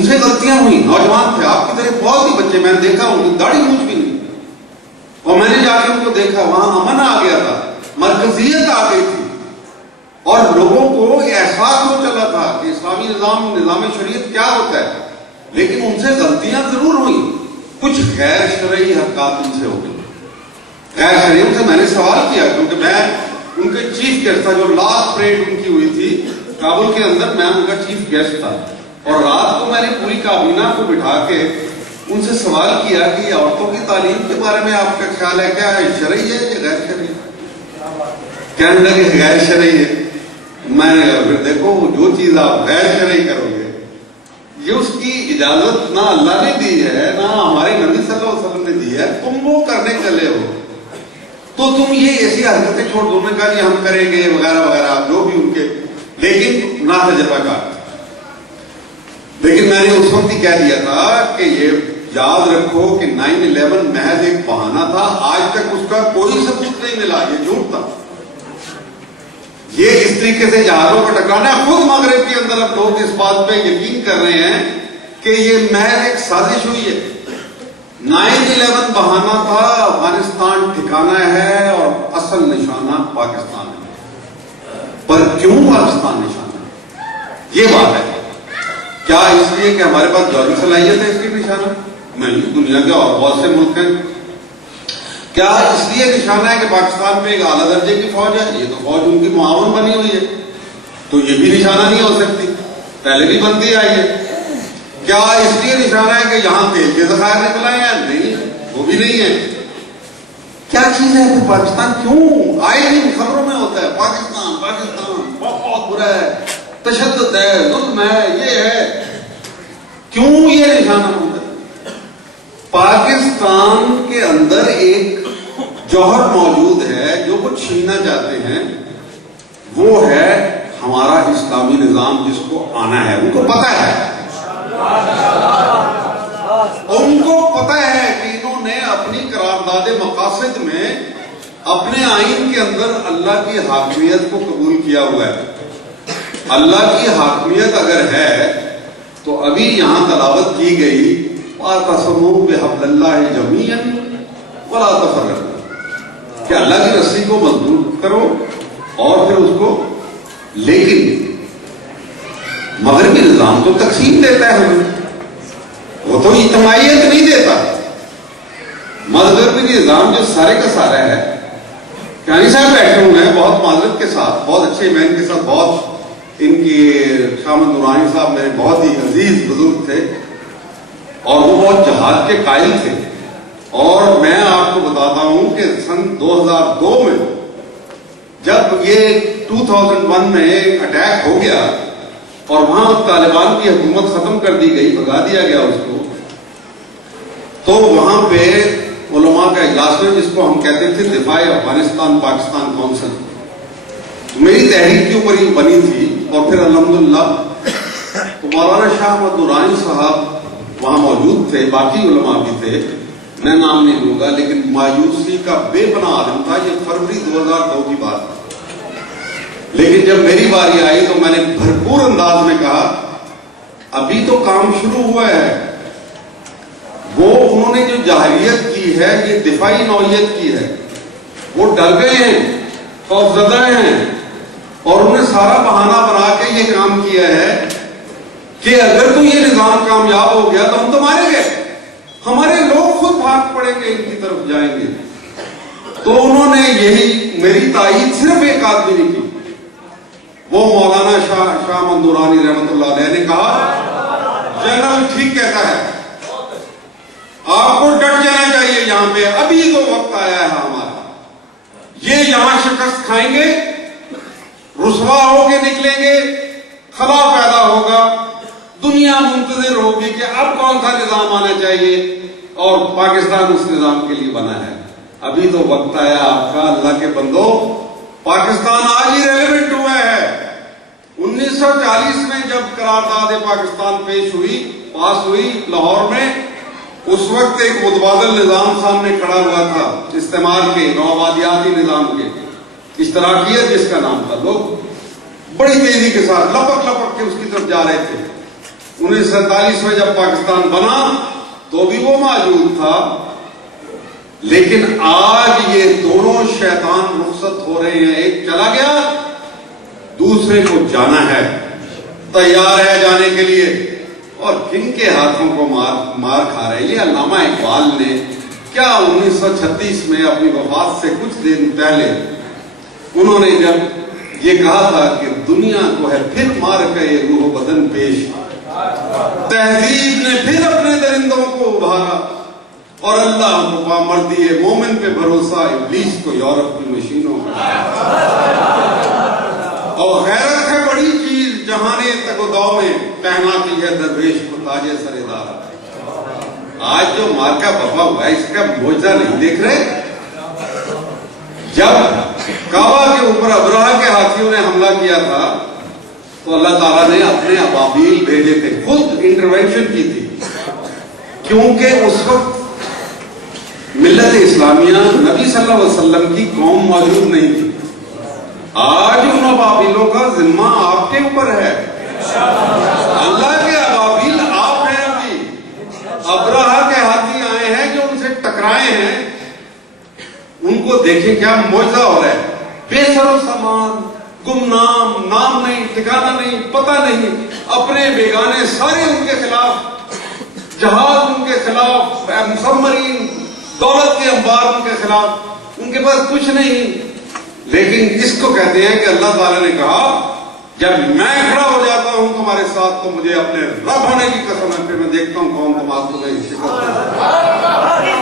ان سے غلطیاں ہوئی، نوجوان تھے آپ کی طرح بہت ہی بچے، میں نے دیکھا ان کی داڑھی مونچھ بھی نہیں، اور میں نے جا کے ان کو دیکھا وہاں امن آ گیا تھا، مرکزیت آ گئی تھی، اور لوگوں کو احساس ہو چلا تھا کہ اسلامی نظام شریعت کیا ہوتا ہے، لیکن ان سے غلطیاں ضرور ہوئی، کچھ غیر شرعی حرکات ان سے ہو گئی۔ غیر شرعی سے میں نے سوال کیا، کیونکہ میں ان کے چیف گیسٹ تھا، جو لاسٹ پریڈ ان کی ہوئی تھی کابل کے اندر، میں ان کا چیف گیسٹ تھا، اور رات کو میں نے پوری کابینہ کو بٹھا کے ان سے سوال کیا کہ عورتوں کی تعلیم کے بارے میں آپ کا خیال ہے، کیا شرعی ہے یا غیر شرعی؟ کہنے لگے غیر شرعی ہے۔ میں نے کہا پھر دیکھو جو چیز آپ غیر شرعی کرو گے یہ اس کی اجازت نہ اللہ نے دی ہے نہ ہمارے نبی صلی اللہ علیہ وسلم نے دی ہے، تم وہ کرنے چلے ہو تو تم یہ ایسی حرکتیں چھوڑ دو۔ میں کہا یہ ہم کریں گے وغیرہ وغیرہ جو بھی ان کے، لیکن نہ تجربہ کار۔ لیکن میں نے اس وقت ہی کہہ دیا تھا کہ یہ یاد رکھو کہ 9/11 محض ایک بہانہ تھا، آج تک اس کا کوئی ثبوت نہیں ملا، یہ جھوٹ تھا۔ یہ اس طریقے سے جہازوں کا ٹکرانا ہے، خود مغرب کے اندر اب لوگ اس بات پہ یقین کر رہے ہیں کہ یہ محض ایک سازش ہوئی ہے۔ 9/11 بہانہ تھا، افغانستان ٹھکانہ ہے اور اصل نشانہ پاکستان ہے۔ پر کیوں پاکستان نشانہ ہے؟ یہ بات ہے، کیا اس لیے کہ ہمارے پاس جوہری صلاحیت ہے اس کی نشانہ؟ نہیں، دنیا کے اور بہت سے ملک ہیں۔ کیا اس لیے نشانہ ہے کہ پاکستان میں ایک اعلیٰ درجے کی فوج ہے؟ یہ تو فوج ان کی معاون بنی ہوئی ہے، تو یہ بھی نشانہ نہیں ہو سکتی، پہلے بھی بنتی آئی ہے۔ کیا اس لیے نشانہ ہے کہ یہاں تیل کے ذخائر نکل آئے ہیں؟ نہیں، وہ بھی نہیں ہے۔ کیا چیز ہے کہ پاکستان کیوں آئے دن خبروں میں ہوتا ہے پاکستان پاکستان بہت برا ہے، تشدد ہے، ظلم ہے، یہ ہے؟ کیوں یہ نشانہ ہوتا ہے؟ پاکستان کے اندر ایک جوہر موجود ہے جو وہ چھیننا چاہتے ہیں، وہ ہے ہمارا اسلامی نظام جس کو آنا ہے۔ ان کو پتا ہے، ان کو پتا ہے کہ انہوں نے اپنی قرارداد مقاصد میں اپنے آئین کے اندر اللہ کی حاکمیت کو قبول کیا ہوا ہے۔ اللہ کی حاکمیت اگر ہے تو ابھی یہاں تلاوت کی گئی وَاعْتَصِمُوا بِحَبْلِ اللَّهِ جَمِيعًا وَلَا تَفَرَّقُوا، کہ اللہ کی رسی کو مضبوط کرو اور پھر اس کو، لیکن مغربی نظام تو تقسیم دیتا ہے ہمیں، وہ تو اجتماعیت نہیں دیتا۔ مغربی نظام جو سارے کا سارا ہے، کہانی صاحب بیٹھے ہوئے ہیں بہت معذرت کے ساتھ، بہت اچھے مین کے ساتھ، بہت ان کی شامل نورانی صاحب میرے بہت ہی عزیز بزرگ تھے اور وہ بہت جہاد کے قائل تھے، اور میں آپ کو بتاتا ہوں کہ سن 2002 میں جب یہ 2001 میں اٹیک ہو گیا اور وہاں طالبان کی حکومت ختم کر دی گئی، بھگا دیا گیا اس کو، تو وہاں پہ علماء کا اجلاس میں، جس کو ہم کہتے تھے دفاع افغانستان پاکستان کونسل، میری تحریک کے اوپر یہ بنی تھی، اور پھر الحمدللہ تو مولانا شاہ احمد نورانی صاحب وہاں موجود تھے، باقی علماء بھی تھے، میں نام نہیں لوں گا، لیکن مایوسی کا بے پناہ عالم تھا۔ یہ فروری 2002 کی بات ہے، لیکن جب میری باری آئی تو میں نے بھرپور انداز میں کہا ابھی تو کام شروع ہوا ہے، وہ انہوں نے جو جاہلیت کی ہے یہ دفاعی نوعیت کی ہے، وہ ڈر گئے ہیں، خوف زدہ ہیں، اور انہوں نے سارا بہانہ بنا کے یہ کام کیا ہے کہ اگر تو یہ نظام کامیاب ہو گیا تو ہم تو مارے گئے، ہمارے لوگ خود بھاگ پڑیں گے، ان کی طرف جائیں گے۔ تو انہوں نے یہی میری تائید صرف ایک آدمی نے کی، وہ مولانا شاہ احمد نورانی رحمۃ اللہ علیہ نے کہا جنرل ٹھیک کہتا ہے، آپ کو ڈٹ جانا چاہیے، یہاں پہ ابھی تو وقت آیا ہے ہمارا، یہ یہاں شکست کھائیں گے، رسوا ہو کے نکلیں گے، خلا پیدا ہوگا، دنیا منتظر ہوگی کہ اب کون سا نظام آنا چاہیے، اور پاکستان اس نظام کے لیے بنا ہے۔ ابھی تو وقت آیا آپ کا، اللہ کے بندو، پاکستان آج ہی ریلیونٹ ہوا ہے۔ 1940 میں جب قرارداد پاکستان پاس ہوئی لاہور میں، اس وقت ایک متبادل نظام سامنے کھڑا ہوا تھا، استعمار کے نوآبادیاتی نظام کے، اشتراکیت جس کا نام تھا، لوگ بڑی تیزی کے ساتھ لپک لپک کے اس کی طرف جا رہے تھے۔ 1947 میں جب پاکستان بنا تو بھی وہ موجود تھا، لیکن آج یہ دونوں شیطان رخصت ہو رہے ہیں، ایک چلا گیا، دوسرے کو جانا ہے، تیار ہے جانے کے لیے، اور کن کے ہاتھوں کو مار کھا رہے ہیں۔ یہ علامہ اقبال نے کیا 1936 میں اپنی وفات سے کچھ دن پہلے انہوں نے جب یہ کہا تھا کہ دنیا کو ہے پھر مار کے روح و بدن پیش، تہذیب نے پھر اپنے درندوں کو ابھارا، اور اللہ کو پامردی ہے، مومن پہ بھروسہ، ابلیس کو یورپ کی مشینوں کا۔ اور غیرت ہے بڑی چیز جہانے تک و دو میں، پہناتی ہے درویش کو تاج سر دار۔ آج جو مارکا بپا ہوا ہے اس کا معجزہ نہیں دیکھ رہے؟ جب کعبہ کے اوپر ابرہہ کے ہاتھیوں نے حملہ کیا تھا تو اللہ تعالیٰ نے اپنے ابابیل بھیجے تھے، خود انٹروینشن کی تھی، کیونکہ اس وقت ملت اسلامیہ نبی صلی اللہ علیہ وسلم کی قوم موجود نہیں تھی۔ آج ان ابابیلوں کا ذمہ آپ کے اوپر ہے، اللہ کے ابابیل آپ ہیں۔ ابھی ابرہہ کے ہاتھی آئے ہیں جو ان سے ٹکرائے ہیں، ان کو دیکھیں کیا معجزہ ہو رہا ہے، بے سر و سامان، گمنام، نام نہیں، ٹھکانہ نہیں، پتہ نہیں، اپنے بیگانے سارے ان کے خلاف، جہاز ان کے خلاف، سبمرین، دولت کے انبار ان کے خلاف، ان کے پاس کچھ نہیں۔ لیکن اس کو کہتے ہیں کہ اللہ تعالیٰ نے کہا جب میں کھڑا ہو جاتا ہوں تمہارے ساتھ تو مجھے اپنے رب ہونے کی قسم ہے، پھر میں دیکھتا ہوں کون تمہارے تمہیں شکست ہے۔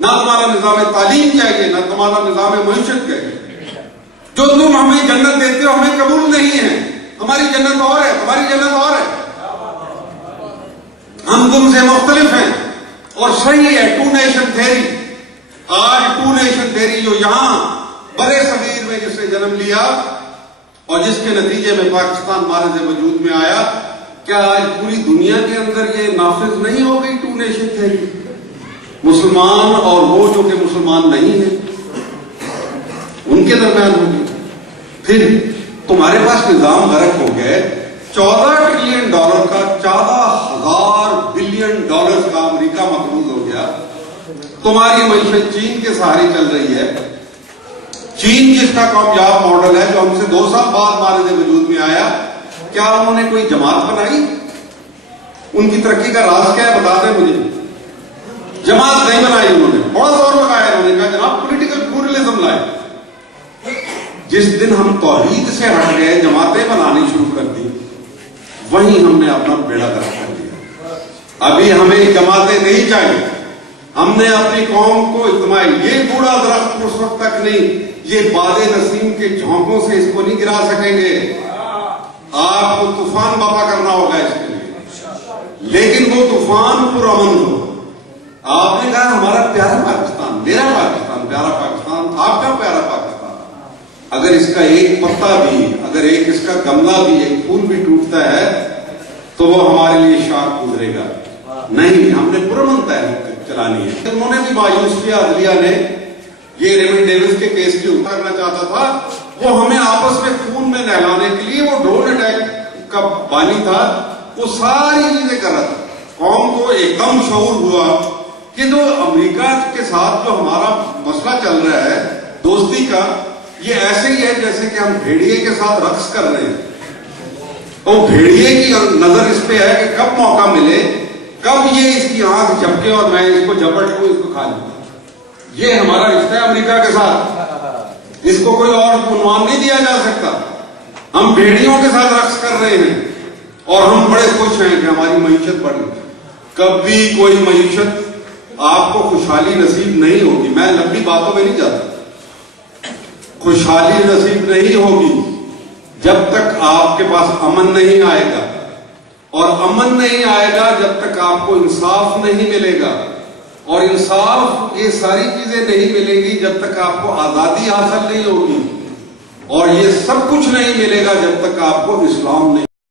نہ تمہارا نظام تعلیم چاہیے، نہ تمہارا نظام معیشت چاہیے، جو تم ہمیں جنت دیتے ہو ہمیں قبول نہیں ہے، ہماری جنت اور ہے، ہماری جنت اور ہے، ہم تم سے مختلف ہیں۔ اور صحیح ہے ٹو نیشن تھیری، آج ٹو نیشن تھیری جو یہاں برے صغیر میں جس نے جنم لیا اور جس کے نتیجے میں پاکستان مارز وجود میں آیا، کیا آج پوری دنیا کے اندر یہ نافذ نہیں ہو گئی ٹو نیشن تھیری؟ مسلمان اور وہ جو کہ مسلمان نہیں ہیں ان کے درمیان ہوگی۔ پھر تمہارے پاس نظام غرق ہو گئے، $14 ٹریلین کا، $14,000 بلین کا امریکہ مقروض ہو گیا، تمہاری معیشت چین کے سہارے چل رہی ہے۔ چین جس کا کامیاب ماڈل ہے جو ہم سے 2 سال بعد مارز وجود میں آیا، کیا انہوں نے کوئی جماعت بنائی؟ ان کی ترقی کا راز کیا ہے بتا دیں مجھے۔ جماعت نہیں بنائی انہوں نے، بڑا زور لگایا، انہوں نے کہا جناب پولیٹیکل پلورلزم لائے۔ جس دن ہم توحید سے ہٹ گئے، جماعتیں بنانی شروع کر دی، وہیں ہم نے اپنا بیڑا غرق کر دیا۔ ابھی ہمیں جماعتیں نہیں چاہیے، ہم نے اپنی قوم کو اجتماعی، یہ بوڑھا درخت اس وقت تک نہیں، یہ باد نسیم کے جھونکوں سے اس کو نہیں گرا سکیں گے، آپ کو طوفان بابا کرنا ہوگا اس کے لیے، لیکن وہ طوفان پرامن ہو۔ آپ نے کہا ہمارا پیارا پاکستان، میرا پاکستان، پیارا پاکستان، آپ کا پیارا پاکستان، اگر اس کا ایک پتا بھی، اگر ایک اس کا گملہ بھی، ایک پھول بھی ٹوٹتا ہے تو وہ ہمارے لیے شاخ گزرے گا نہیں، ہم نے پرامن چلانی ہے۔ انہوں نے بھی مایوس کیا، عدلیہ نے یہ ریمن ڈیوس کے کیس کی اتار کرنا چاہتا تھا، وہ ہمیں آپس میں خون میں نہلانے کے لیے، وہ ڈرون اٹیک کا بانی تھا، وہ ساری چیزیں کر رہا تھا۔ قوم کو ایک دم شعور ہوا کہ جو امریکہ کے ساتھ جو ہمارا مسئلہ چل رہا ہے دوستی کا، یہ ایسے ہی ہے جیسے کہ ہم بھیڑیے کے ساتھ رقص کر رہے ہیں، اور بھیڑیے کی نظر اس پہ ہے کہ کب موقع ملے، کب یہ اس کی آنکھ جھپکے اور میں اس کو جھپٹ لوں، اس کو کھا لوں۔ یہ ہمارا رشتہ ہے امریکہ کے ساتھ، اس کو کوئی اور عنوان نہیں دیا جا سکتا۔ ہم بھیڑیوں کے ساتھ رقص کر رہے ہیں اور ہم بڑے خوش ہیں کہ ہماری معیشت بڑھی۔ کبھی کوئی معیشت آپ کو خوشحالی نصیب نہیں ہوگی، میں لمبی باتوں میں نہیں جاتا، خوشحالی نصیب نہیں ہوگی جب تک آپ کے پاس امن نہیں آئے گا، اور امن نہیں آئے گا جب تک آپ کو انصاف نہیں ملے گا، اور انصاف، یہ ساری چیزیں نہیں ملیں گی جب تک آپ کو آزادی حاصل نہیں ہوگی، اور یہ سب کچھ نہیں ملے گا جب تک آپ کو اسلام نہیں